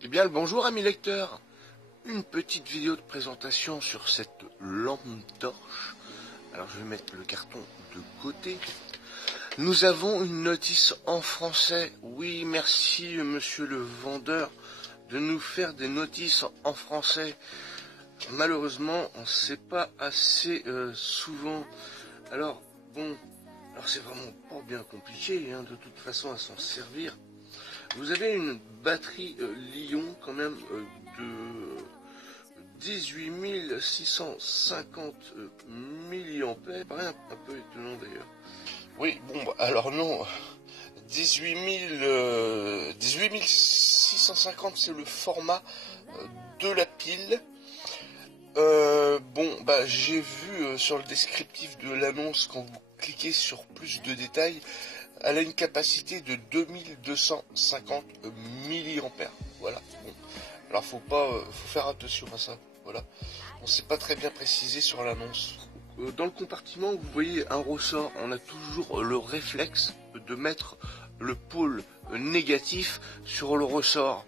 Eh bien, le bonjour amis lecteurs. Une petite vidéo de présentation sur cette lampe torche. Alors je vais mettre le carton de côté. Nous avons une notice en français. Oui, merci monsieur le vendeur de nous faire des notices en français. Malheureusement, on ne sait pas assez souvent. Alors, bon, alors c'est vraiment pas bien compliqué, hein, de toute façon, à s'en servir. Vous avez une batterie Lion quand même de 18 650 milliampères. Paraît un peu étonnant d'ailleurs. Oui, bon, bah, alors non, 18 650 c'est le format de la pile. Bon, bah j'ai vu sur le descriptif de l'annonce, quand vous cliquez sur plus de détails, elle a une capacité de 2250 milliampères. Voilà. Bon. Alors faut faire attention à ça. Voilà. On s'est pas très bien précisé sur l'annonce. Dans le compartiment, vous voyez un ressort. On a toujours le réflexe de mettre le pôle négatif sur le ressort.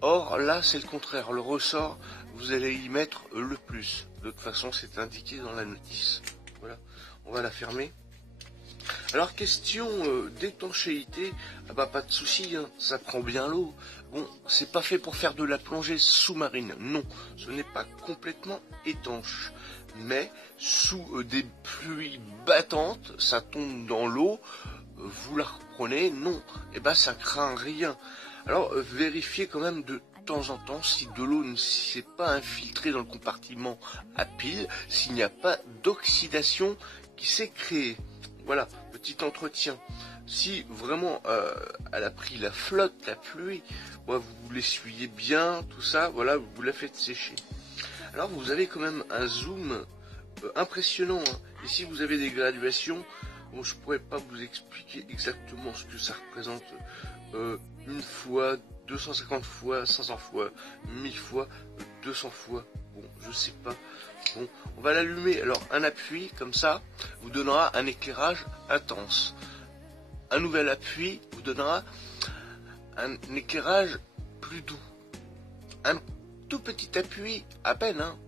Or là, c'est le contraire. Le ressort, vous allez y mettre le plus. De toute façon, c'est indiqué dans la notice. Voilà. On va la fermer. Alors question d'étanchéité, ah bah pas de souci, hein, ça prend bien l'eau. Bon, c'est pas fait pour faire de la plongée sous-marine, non, ce n'est pas complètement étanche. Mais sous des pluies battantes, ça tombe dans l'eau, vous la reprenez, non, et bah ça craint rien. Alors vérifiez quand même de temps en temps si de l'eau ne s'est pas infiltrée dans le compartiment à pile, s'il n'y a pas d'oxydation qui s'est créée. Voilà, petit entretien. Si vraiment elle a pris la flotte, la pluie, ouais, vous l'essuyez bien, tout ça, voilà, vous la faites sécher. Alors vous avez quand même un zoom impressionnant, hein. Ici vous avez des graduations. Bon, je pourrais pas vous expliquer exactement ce que ça représente. Une fois, 250 fois, 500 fois, 1000 fois, 200 fois. Bon, je sais pas. Bon, on va l'allumer. Alors, un appui, comme ça, vous donnera un éclairage intense. Un nouvel appui vous donnera un éclairage plus doux. Un tout petit appui, à peine, hein,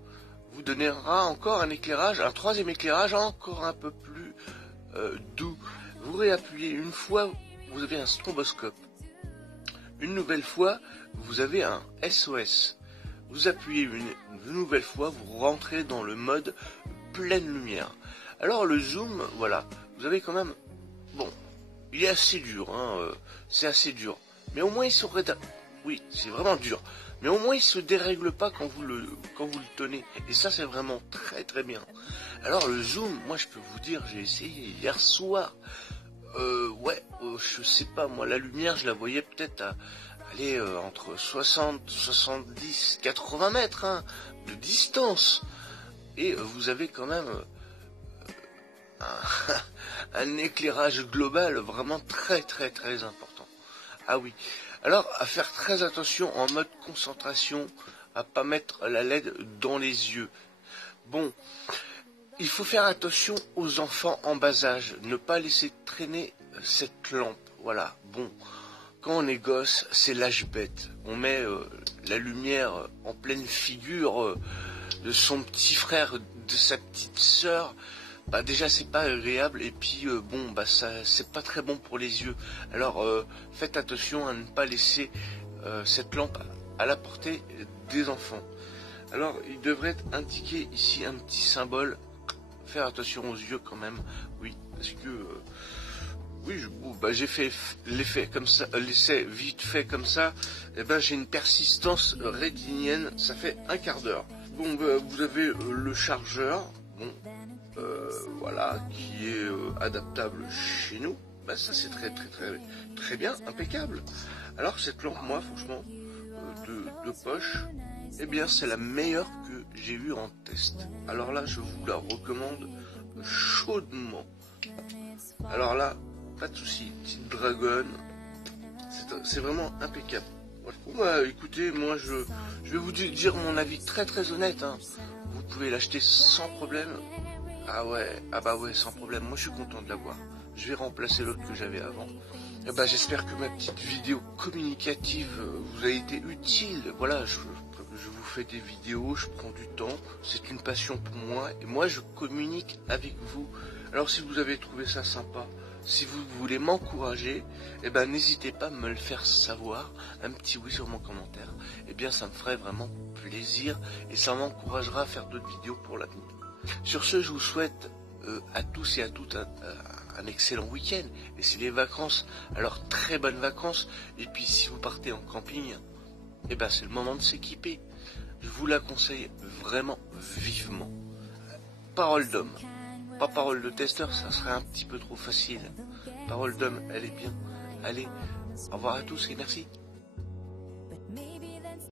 vous donnera encore un éclairage, un troisième éclairage encore un peu plus doux. Vous réappuyez une fois, vous avez un stroboscope. Une nouvelle fois, vous avez un SOS. Vous appuyez une nouvelle fois, vous rentrez dans le mode pleine lumière. Alors le zoom, voilà, vous avez quand même... Bon, il est assez dur, hein, c'est assez dur. Mais au moins il se... Oui, c'est vraiment dur. Mais au moins il se dérègle pas quand vous le tenez. Et ça c'est vraiment très très bien. Alors le zoom, moi je peux vous dire, j'ai essayé hier soir. Je sais pas, moi la lumière je la voyais peut-être à... aller entre 60, 70, 80 mètres hein, de distance. Et vous avez quand même un éclairage global vraiment très très très important. Ah oui. Alors à faire très attention en mode concentration, à pas mettre la LED dans les yeux. Bon, il faut faire attention aux enfants en bas âge, ne pas laisser traîner cette lampe. Voilà, bon. Quand on est gosse, c'est l'âge bête. On met la lumière en pleine figure de son petit frère, de sa petite sœur. Bah déjà c'est pas agréable et puis bon bah ça c'est pas très bon pour les yeux. Alors faites attention à ne pas laisser cette lampe à la portée des enfants. Alors il devrait être indiqué ici un petit symbole. Faire attention aux yeux quand même, oui, parce que oui, j'ai fait l'effet comme ça, l'essai vite fait comme ça. Et ben j'ai une persistance rétinienne, ça fait un quart d'heure. Bon, vous avez le chargeur, bon, voilà, qui est adaptable chez nous. Ben, ça c'est très très très très bien, impeccable. Alors cette lampe, moi, franchement, de poche, eh bien c'est la meilleure que j'ai eue en test. Alors là, je vous la recommande chaudement. Alors là, pas de souci, petite dragonne, c'est vraiment impeccable. Voilà. Bon, bah, écoutez, moi je vais vous dire mon avis très très honnête. Hein. Vous pouvez l'acheter sans problème. Ah ouais, ah bah ouais, sans problème. Moi je suis content de l'avoir. Je vais remplacer l'autre que j'avais avant. Eh ben, j'espère que ma petite vidéo communicative vous a été utile. Voilà, je vous fais des vidéos, je prends du temps, c'est une passion pour moi et moi je communique avec vous. Alors si vous avez trouvé ça sympa, si vous voulez m'encourager, eh ben n'hésitez pas à me le faire savoir, un petit oui sur mon commentaire. Eh bien ça me ferait vraiment plaisir et ça m'encouragera à faire d'autres vidéos pour l'avenir. Sur ce, je vous souhaite à tous et à toutes un excellent week-end. Et c'est les vacances, alors très bonnes vacances. Et puis si vous partez en camping, eh ben c'est le moment de s'équiper. Je vous la conseille vraiment vivement. Parole d'homme, pas parole de testeur, ça serait un petit peu trop facile. Parole d'homme, elle est bien. Allez, au revoir à tous et merci.